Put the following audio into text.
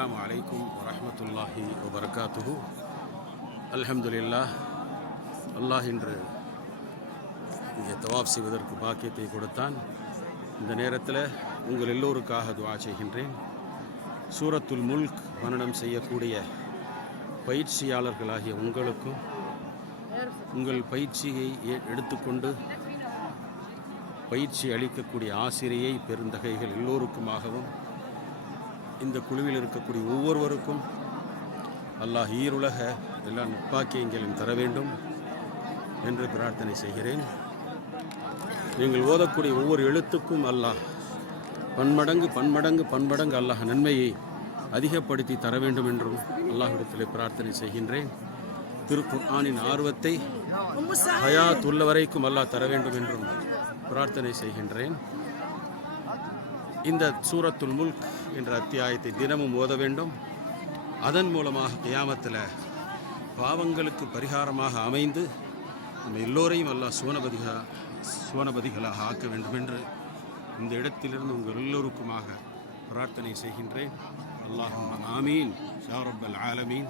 அஸ்ஸலாமு அலைக்கும் வரஹ்மத்துல்லாஹி வபரகாத்துஹு. அல்ஹம்துலில்லாஹ், அல்லாஹ் இன்று இங்கே தவாப் செய்வதற்கு பாக்கியத்தை கொடுத்தான். இந்த நேரத்தில் உங்கள் எல்லோருக்காக துஆ செய்கின்றேன். சூரத்துல் முல்க் மனனம் செய்யக்கூடிய பயிற்சியாளர்களாகிய உங்களுக்கும், உங்கள் பயிற்சியை எடுத்துக்கொண்டு பயிற்சி அளிக்கக்கூடிய ஆசிரியை பெருந்தகைகள் எல்லோருக்குமாகவும், இந்த குழுவில் இருக்கக்கூடிய ஒவ்வொருவருக்கும் அல்லாஹ் ஈருலக எல்லா நட்பாக்கியங்களையும் தர வேண்டும் என்று பிரார்த்தனை செய்கிறேன். நீங்கள் ஓதக்கூடிய ஒவ்வொரு எழுத்துக்கும் அல்லாஹ் பன்மடங்கு அல்லாஹ் நன்மையை அதிகப்படுத்தி தர வேண்டும் என்றும் அல்லாஹ்விடத்தில் பிரார்த்தனை செய்கின்றேன். திருக்குர்ஆனின் ஆர்வத்தை ஹயாத் உள்ள வரைக்கும் அல்லாஹ் தர வேண்டும் என்றும் பிரார்த்தனை செய்கின்றேன். இந்த சூரத்துல் முல்க் என்ற அத்தியாயத்தை தினமும் ஓத வேண்டும். அதன் மூலமாக கியாமத்தில் பாவங்களுக்கு பரிகாரமாக அமைந்து நம்ம எல்லோரையும் அல்லாஹ் சுவனபதிகளாக ஆக்க வேண்டும் என்று இந்த இடத்திலிருந்து உங்கள் எல்லோருக்குமாக பிரார்த்தனை செய்கின்றேன். அல்லாஹும்ம ஆமீன் யா ரப்பல் ஆலமீன்.